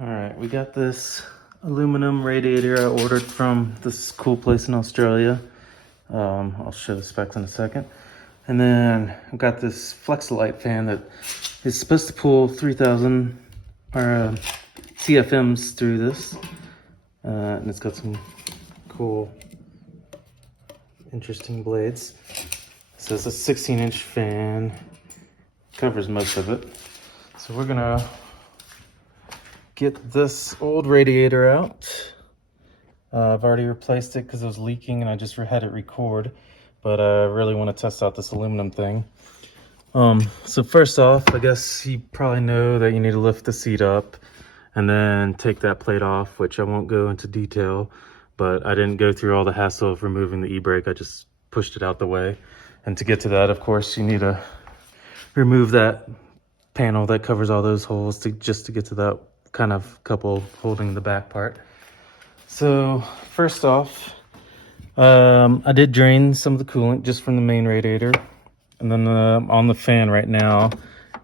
Alright, we got this aluminum radiator I ordered from this cool place in Australia. I'll show the specs in a second. And then I've got this Flexolite fan that is supposed to pull 3,000 CFMs through this. And it's got some cool, interesting blades. So it's a 16-inch fan, covers most of it. So we're gonna get this old radiator out. I've already replaced it because it was leaking and I just had it record, but I really want to test out this aluminum thing. So first off, I guess you probably know that you need to lift the seat up and then take that plate off, which I won't go into detail, but I didn't go through all the hassle of removing the e-brake. I just pushed it out the way. And to get to that, of course, you need to remove that panel that covers all those holes just to get to that kind of couple holding the back part. So first off, I did drain some of the coolant just from the main radiator, and then on the fan right now,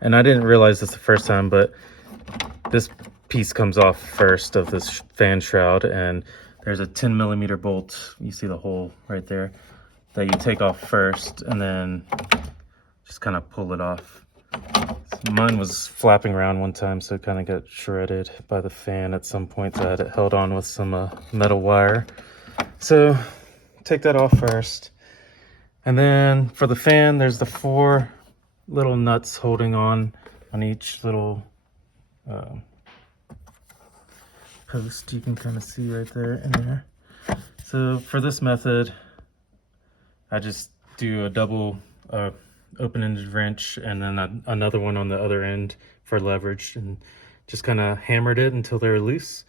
and I didn't realize this the first time, but this piece comes off first of this fan shroud, and there's a 10mm bolt, you see the hole right there, that you take off first and then just kind of pull it off. Mine was flapping around one time, so it kind of got shredded by the fan at some point. So I had it held on with some metal wire. So take that off first. And then for the fan, there's the 4 little nuts holding on each little post. You can kind of see right there in there. So for this method, I just do a double open-ended wrench and then another one on the other end for leverage, and just kind of hammered it until they were loose.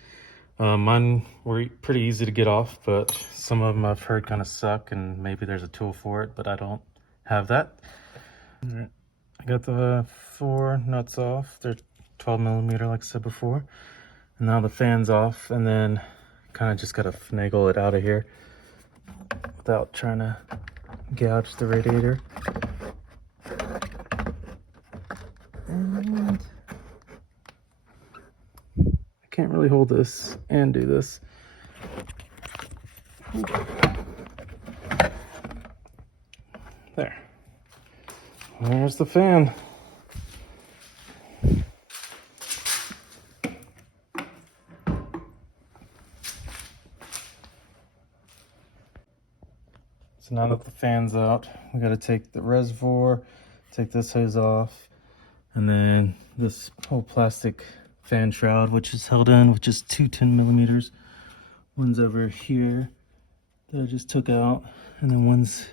Mine were pretty easy to get off, but some of them I've heard kind of suck, and maybe there's a tool for it, but I don't have that. All right. I got the 4 nuts off. They're 12mm like I said before. And now the fan's off, and then kind of just got to finagle it out of here without trying to gouge the radiator. And I can't really hold this and do this. There. There's the fan. So now that the fan's out, we got to take the reservoir, take this hose off, and then this whole plastic fan shroud, which is held in with just 2 10mm. One's over here that I just took out, and then one's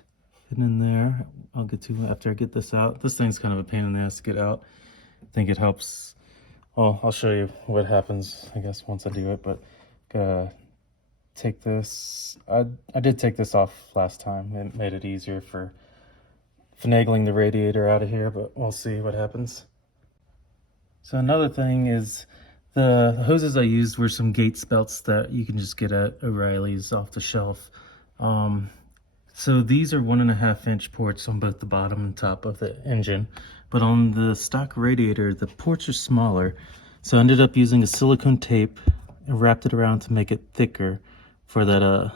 hidden in there. I'll get to after I get this out. This thing's kind of a pain in the ass to get out. I think it helps. Well, I'll show you what happens, I guess, once I do it, but take this. I did take this off last time. It made it easier for finagling the radiator out of here, but we'll see what happens. So another thing is the hoses I used were some Gates belts that you can just get at O'Reilly's off the shelf. So these are 1.5-inch ports on both the bottom and top of the engine, but on the stock radiator the ports are smaller. So I ended up using a silicone tape and wrapped it around to make it thicker for that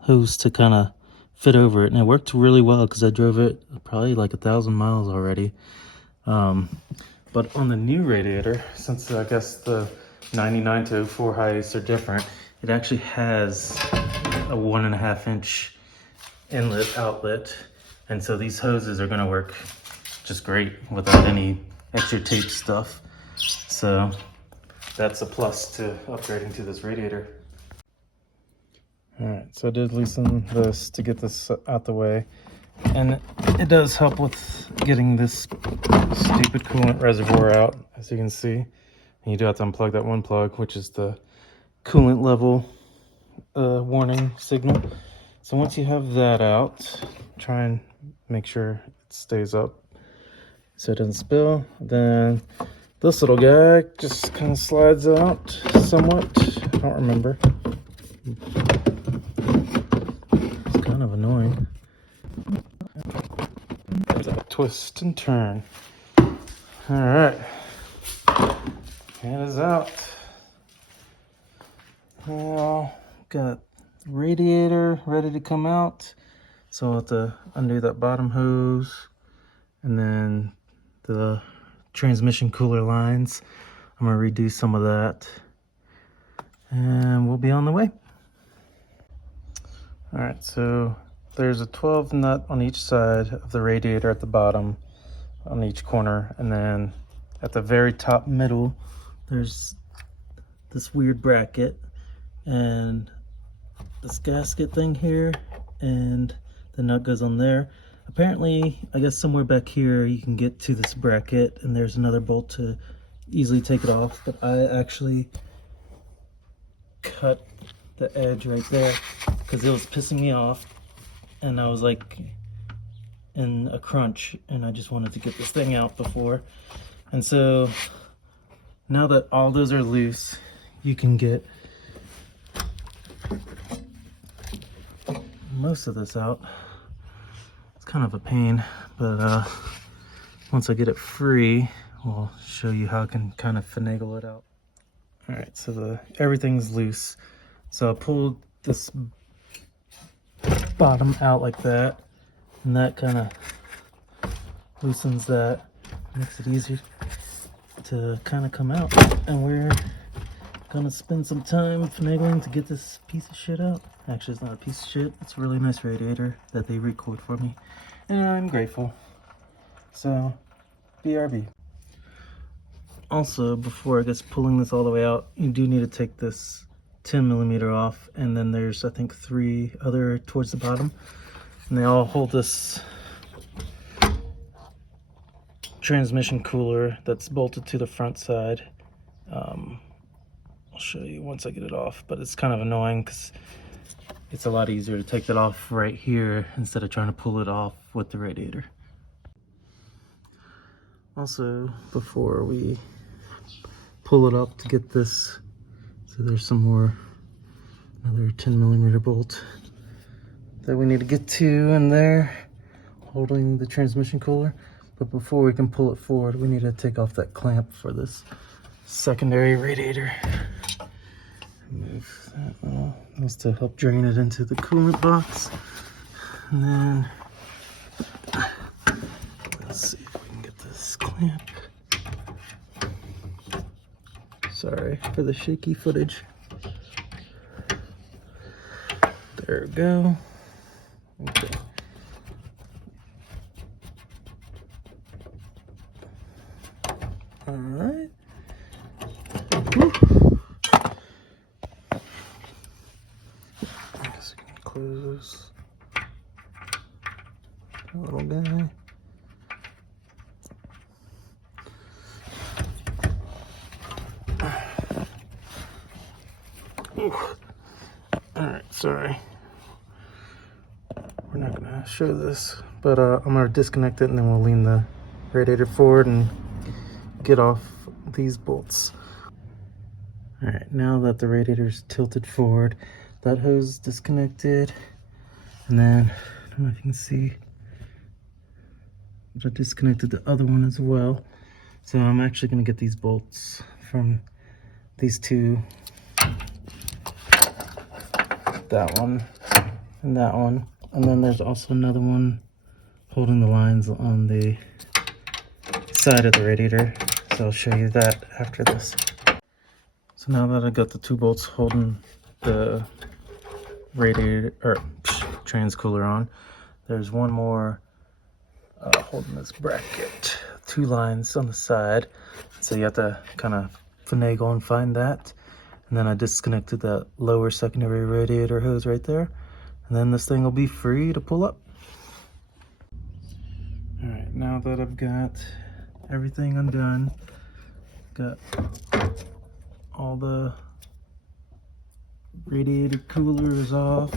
hose to kind of fit over it, and it worked really well because I drove it probably like 1,000 miles already. But on the new radiator, since I guess the 99 to 04 Hiace are different, it actually has a 1.5-inch inlet outlet, and so these hoses are going to work just great without any extra tape stuff. So that's a plus to upgrading to this radiator. Alright, so I did loosen this to get this out the way, and it does help with getting this stupid coolant reservoir out, as you can see. And you do have to unplug that one plug, which is the coolant level warning signal. So once you have that out, try and make sure it stays up so it doesn't spill. Then this little guy just kind of slides out somewhat. I don't remember. It's kind of annoying. There's a twist and turn. All right, hand is out. Now, got radiator ready to come out. So I'll have to undo that bottom hose, and then the transmission cooler lines. I'm gonna redo some of that, and we'll be on the way. All right, so there's a 12 nut on each side of the radiator at the bottom on each corner, and then at the very top middle there's this weird bracket and this gasket thing here, and the nut goes on there. Apparently, I guess somewhere back here you can get to this bracket, and there's another bolt to easily take it off, but I actually cut the edge right there because it was pissing me off, and I was like in a crunch, and I just wanted to get this thing out before. And so now that all those are loose, you can get most of this out. It's kind of a pain, but once I get it free, we'll show you how I can kind of finagle it out. All right, so everything's loose. So I pulled this bottom out like that, and that kind of loosens that, makes it easier to kind of come out. And we're gonna spend some time finagling to get this piece of shit out. Actually, it's not a piece of shit, it's a really nice radiator that they recoiled for me, and I'm grateful. So BRB. Also, before I guess pulling this all the way out, you do need to take this 10mm off, and then there's I think 3 other towards the bottom, and they all hold this transmission cooler that's bolted to the front side. I'll show you once I get it off, but it's kind of annoying because it's a lot easier to take that off right here instead of trying to pull it off with the radiator. Also, before we pull it up to get this, so there's some more, another 10mm bolt that we need to get to in there holding the transmission cooler. But before we can pull it forward, we need to take off that clamp for this secondary radiator. Move that off. That's to help drain it into the coolant box. And then let's see if we can get this clamp. Sorry for the shaky footage. There we go. Okay. All right. Woo. I guess I can close this little guy. Ooh. All right, sorry. We're not gonna show this, but I'm gonna disconnect it, and then we'll lean the radiator forward and get off these bolts. All right, now that the radiator's tilted forward, that hose is disconnected, and then I don't know if you can see, but I disconnected the other one as well. So I'm actually gonna get these bolts from these two, that one and that one, and then there's also another one holding the lines on the side of the radiator, so I'll show you that after this. So now that I got the 2 bolts holding the radiator or trans cooler on, there's one more holding this bracket, 2 lines on the side, so you have to kind of finagle and find that. And then I disconnected that lower secondary radiator hose right there, and then this thing will be free to pull up. All right, now that I've got everything undone, got all the radiator coolers off,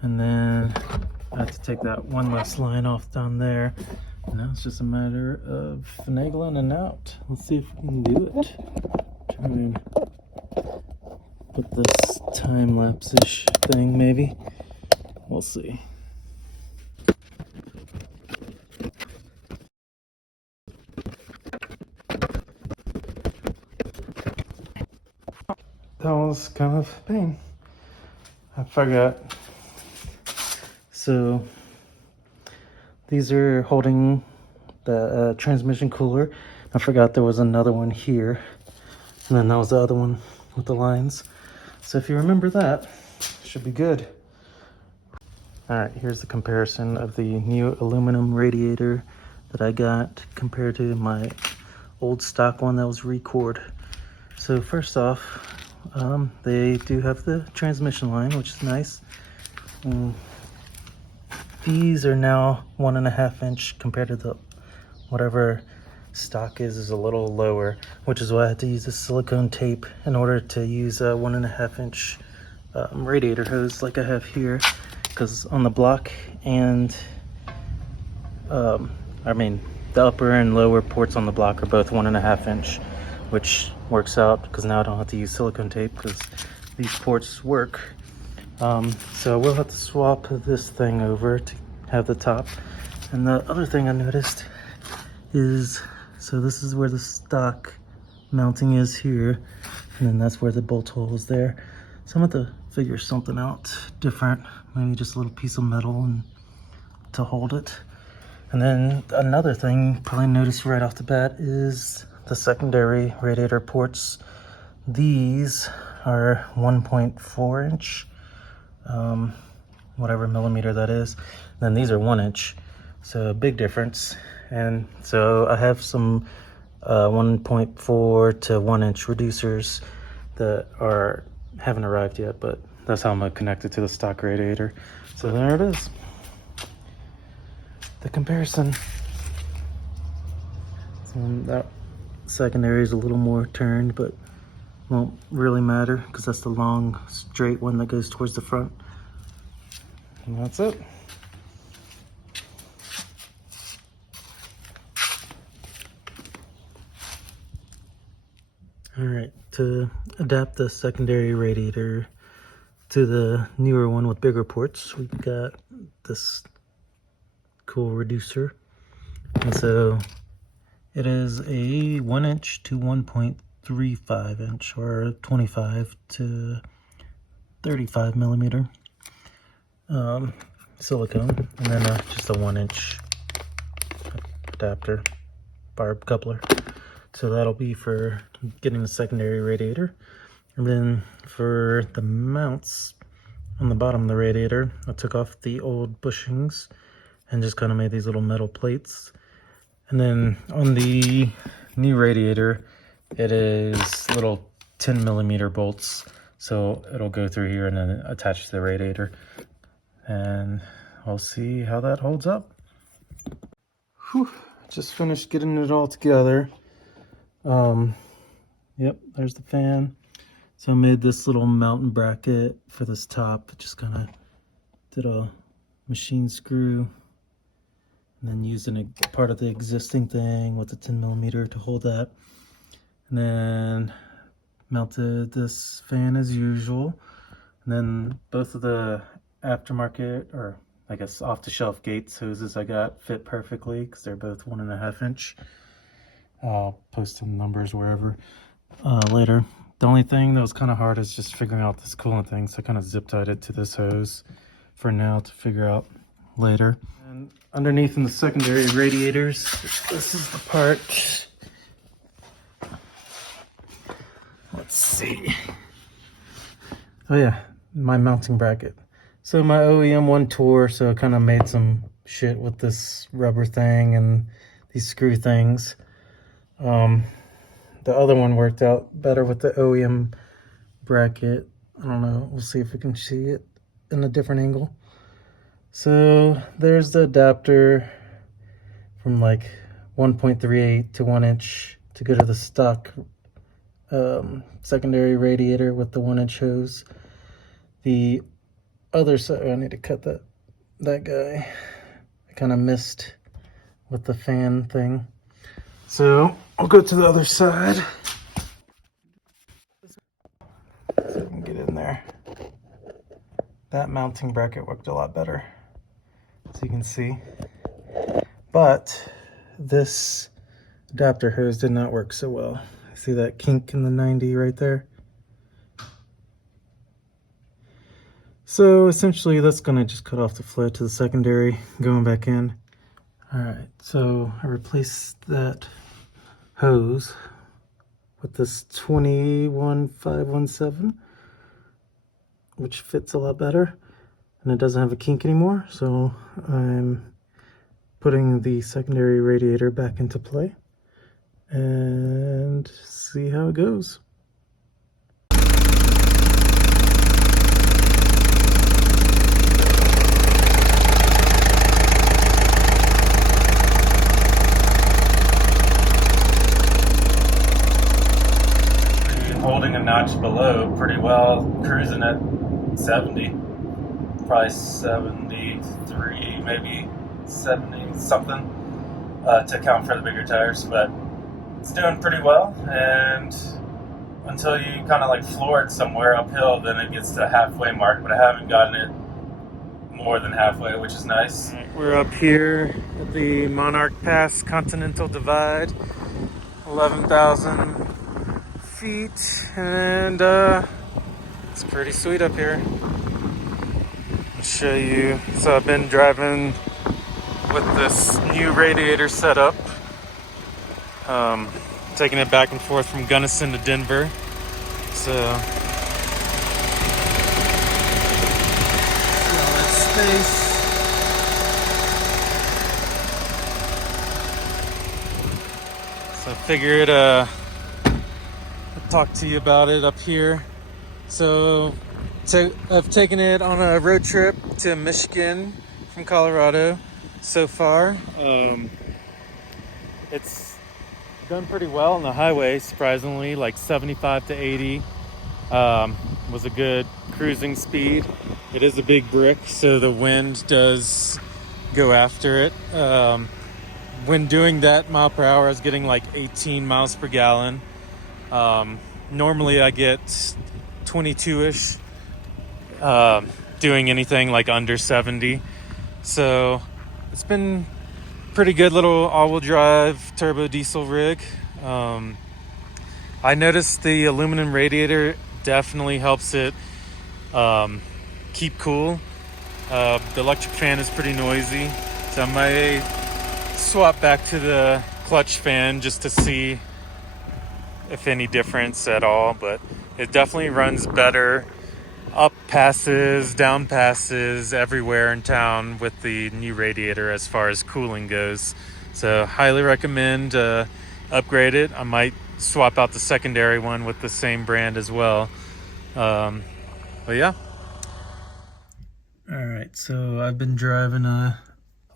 and then I have to take that one last line off down there, and now it's just a matter of finagling and out. Let's see if we can do it. Try and put this time-lapse-ish thing maybe. We'll see. that was kind of a pain. I forgot. So these are holding the transmission cooler. I forgot there was another one here, and then that was the other one with the lines. So if you remember that, should be good. All right, here's the comparison of the new aluminum radiator that I got compared to my old stock one that was Record. So first off, they do have the transmission line, which is nice. These are now 1.5 inch compared to the whatever stock is a little lower, which is why I had to use the silicone tape in order to use a 1.5 inch radiator hose like I have here, because on the block and I mean the upper and lower ports on the block are both 1.5 inch, which works out because now I don't have to use silicone tape because these ports work. So I will have to swap this thing over to have the top. And the other thing I noticed is, so this is where the stock mounting is here, and then that's where the bolt hole is there. So I'm going to figure something out different, maybe just a little piece of metal and to hold it. And then another thing probably noticed right off the bat is the secondary radiator ports. These are 1.4 inch, whatever millimeter that is. Then these are 1 inch, so a big difference. And so I have some 1.4 to 1 inch reducers that haven't arrived yet, but that's how I'm gonna connect it to the stock radiator. So there it is, the comparison. So that secondary is a little more turned, but won't really matter because that's the long straight one that goes towards the front. And that's it. All right, to adapt the secondary radiator to the newer one with bigger ports, we've got this cool reducer. And so it is a 1 inch to 1.35 inch, or 25 to 35 millimeter silicone, and then just a 1 inch adapter barb coupler. So that'll be for getting the secondary radiator. And then for the mounts on the bottom of the radiator, I took off the old bushings and just kind of made these little metal plates. And then on the new radiator, it is little 10 millimeter bolts. So it'll go through here and then attach to the radiator. And I'll see how that holds up. Whew, just finished getting it all together. Yep, there's the fan. So I made this little mounting bracket for this top. Just kind of did a machine screw and then using a part of the existing thing with the 10 millimeter to hold that. And then mounted this fan as usual. And then both of the aftermarket, or I guess off-the-shelf Gates hoses I got fit perfectly because they're both 1.5 inch. I'll post some numbers wherever later. The only thing that was kind of hard is just figuring out this coolant thing, so I kind of zip tied it to this hose for now to figure out later. And underneath in the secondary radiators, this is the part. Let's see. Oh yeah, my mounting bracket. So my OEM one tore, so I kind of made some shit with this rubber thing and these screw things. The other one worked out better with the OEM bracket. I don't know, we'll see if we can see it in a different angle. So there's the adapter from like 1.38 to 1 inch to go to the stock secondary radiator with the 1 inch hose. The other side, I need to cut that guy. I kind of missed with the fan thing. So I'll go to the other side. So I can get in there. That mounting bracket worked a lot better, so you can see. But this adapter hose did not work so well. See that kink in the 90 right there? So essentially that's gonna just cut off the flow to the secondary going back in. All right, so I replaced that hose with this 21517, which fits a lot better and it doesn't have a kink anymore. So I'm putting the secondary radiator back into play and see how it goes. Holding a notch below pretty well, cruising at 70, probably 73, maybe 70 something, to account for the bigger tires, but it's doing pretty well. And until you kind of like floor it somewhere uphill, then it gets to the halfway mark, but I haven't gotten it more than halfway, which is nice. We're up here at the Monarch Pass Continental Divide, 11,000 feet, and it's pretty sweet up here. I'll show you. So I've been driving with this new radiator setup, taking it back and forth from Gunnison to Denver. So see all that space. So I figured talk to you about it up here. So I've taken it on a road trip to Michigan from Colorado so far. It's done pretty well on the highway, surprisingly, like 75 to 80 was a good cruising speed. It is a big brick, so the wind does go after it. When doing that mile per hour, I was getting like 18 miles per gallon. Normally I get 22-ish, doing anything like under 70. So it's been pretty good little all-wheel drive turbo diesel rig. I noticed the aluminum radiator definitely helps it keep cool. The electric fan is pretty noisy, so I might swap back to the clutch fan just to see if any difference at all, but it definitely runs better up passes, down passes, everywhere in town with the new radiator as far as cooling goes. So highly recommend upgrade it. I might swap out the secondary one with the same brand as well. But yeah. All right, so I've been driving a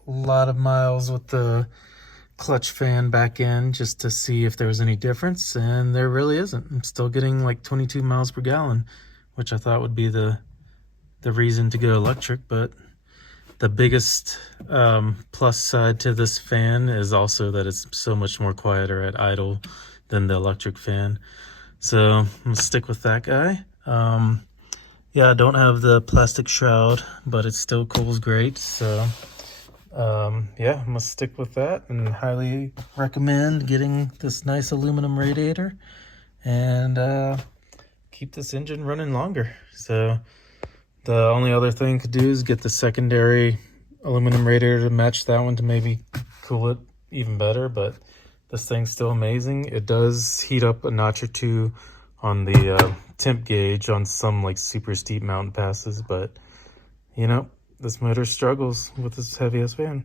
lot of miles with the clutch fan back in just to see if there was any difference, and there really isn't. I'm still getting like 22 miles per gallon, which I thought would be the reason to go electric. But the biggest plus side to this fan is also that it's so much more quieter at idle than the electric fan. So I'm gonna stick with that guy. Yeah, I don't have the plastic shroud, but it still cools great. So yeah, I'm gonna stick with that and highly recommend getting this nice aluminum radiator and keep this engine running longer. So the only other thing to do is get the secondary aluminum radiator to match that one to maybe cool it even better, but this thing's still amazing. It does heat up a notch or two on the temp gauge on some like super steep mountain passes, but you know, this motor struggles with this heavy ass fan.